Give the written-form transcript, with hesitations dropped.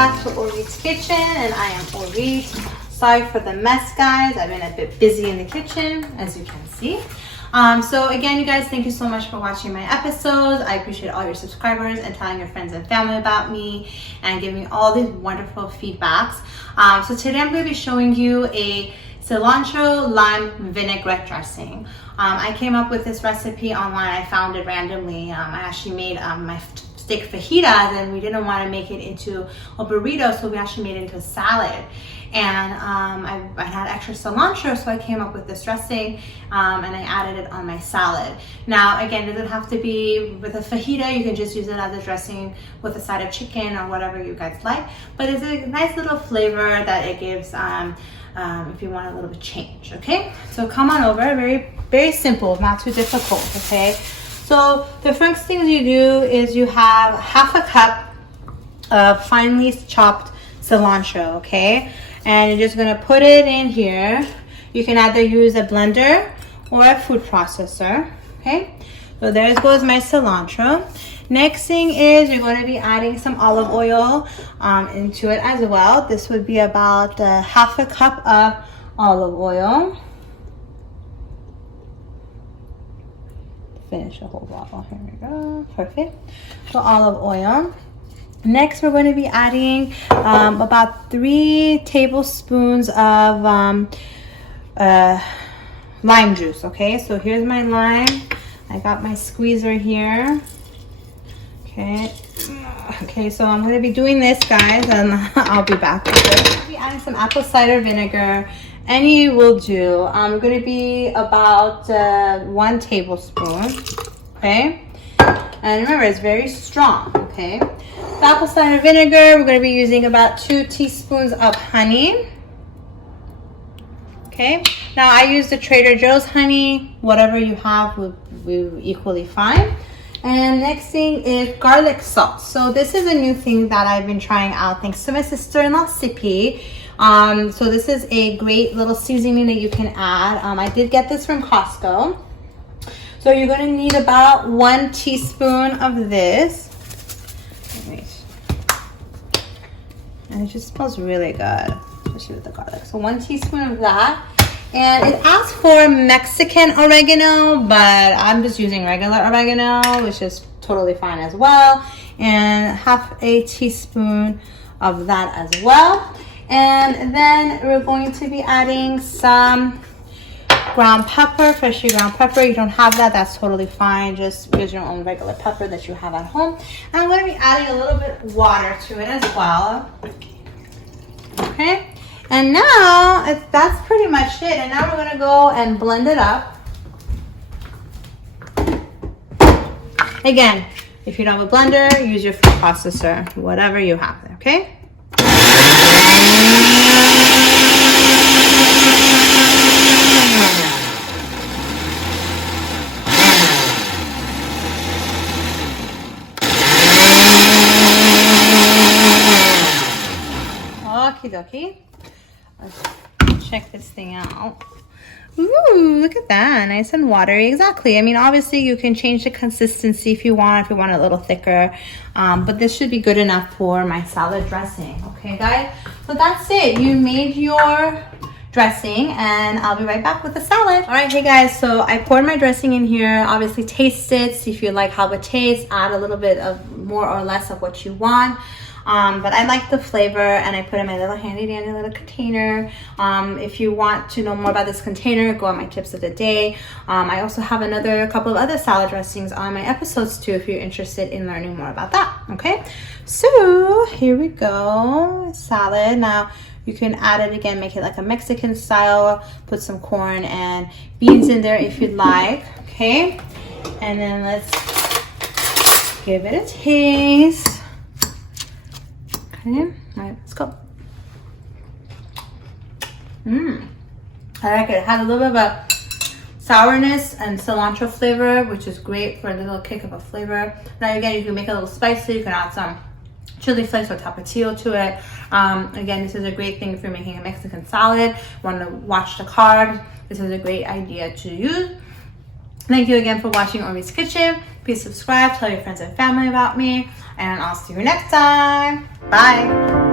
back to Ori's Kitchen, and I am Ori. Sorry for the mess, guys. I've been a bit busy in the kitchen, as you can see. So again, you guys, thank you so much for watching my episodes. I appreciate all your subscribers and telling your friends and family about me and giving all these wonderful feedbacks. So today I'm going to be showing you a cilantro lime vinaigrette dressing. I came up with this recipe online. I found it randomly. I actually made my steak fajitas, and we didn't want to make it into a burrito, so we actually made it into a salad. And I had extra cilantro, so I came up with this dressing, and I added it on my salad. Now, again, it doesn't have to be with a fajita. You can just use it as a dressing with a side of chicken or whatever you guys like. But it's a nice little flavor that it gives if you want a little bit of change, okay? So come on over. Very, very simple, not too difficult, okay? So the first thing you do is you have half a cup of finely chopped cilantro, okay? And you're just gonna put it in here. You can either use a blender or a food processor, okay? So there goes my cilantro. Next thing is you're going to be adding some olive oil into it as well. This would be about half a cup of olive oil. Finish the whole bottle. Here we go. Perfect. So olive oil. Next, we're going to be adding about 3 tablespoons of lime juice. Okay, so here's my lime. I got my squeezer here. Okay, so I'm going to be doing this, guys, and I'll be back with it. I'll be adding some apple cider vinegar. Any will do. We're going to be about 1 tablespoon. Okay, and remember, it's very strong. Okay, the apple cider vinegar, we're going to be using about 2 teaspoons of honey. Okay, now I use the Trader Joe's honey. Whatever you have will be equally fine. And next thing is garlic salt. So this is a new thing that I've been trying out thanks to my sister-in-law, Sippy. So this is a great little seasoning that you can add. I did get this from Costco. So you're going to need about 1 teaspoon of this. And it just smells really good, especially with the garlic. So 1 teaspoon of that. And it asks for Mexican oregano, but I'm just using regular oregano, which is totally fine as well. And half a teaspoon of that as well. And then we're going to be adding some ground pepper, freshly ground pepper. You don't have that, that's totally fine. Just use your own regular pepper that you have at home. And I'm going to be adding a little bit of water to it as well. Okay. And now, that's pretty much it. And now we're going to go and blend it up. Again, if you don't have a blender, use your food processor, whatever you have there, okay? Okie dokie. Let's check this thing out. Ooh, look at that, nice and watery. Exactly. I mean, obviously you can change the consistency if you want it a little thicker, but this should be good enough for my salad dressing. Okay, guys, so that's it. You made your dressing, and I'll be right back with the salad. All right, hey guys, so I poured my dressing in here. Obviously taste it, see if you like how it tastes, add a little bit of more or less of what you want. But I like the flavor, and I put it in my little handy dandy little container. If you want to know more about this container, go on my tips of the day. I also have a couple of other salad dressings on my episodes too, if you're interested in learning more about that. Okay, so here we go, salad. Now you can add it again, make it like a Mexican style, put some corn and beans in there if you'd like. Okay, and then let's give it a taste. Okay, all right, let's go. I like it. It has a little bit of a sourness and cilantro flavor, which is great for a little kick of a flavor. Now again, you can make it a little spicy. You can add some chili flakes or tapatio to it. Again, this is a great thing if you're making a Mexican salad. Want to watch the carbs. This is a great idea to use. Thank you again for watching Ori's Kitchen. Please subscribe, tell your friends and family about me, and I'll see you next time. Bye.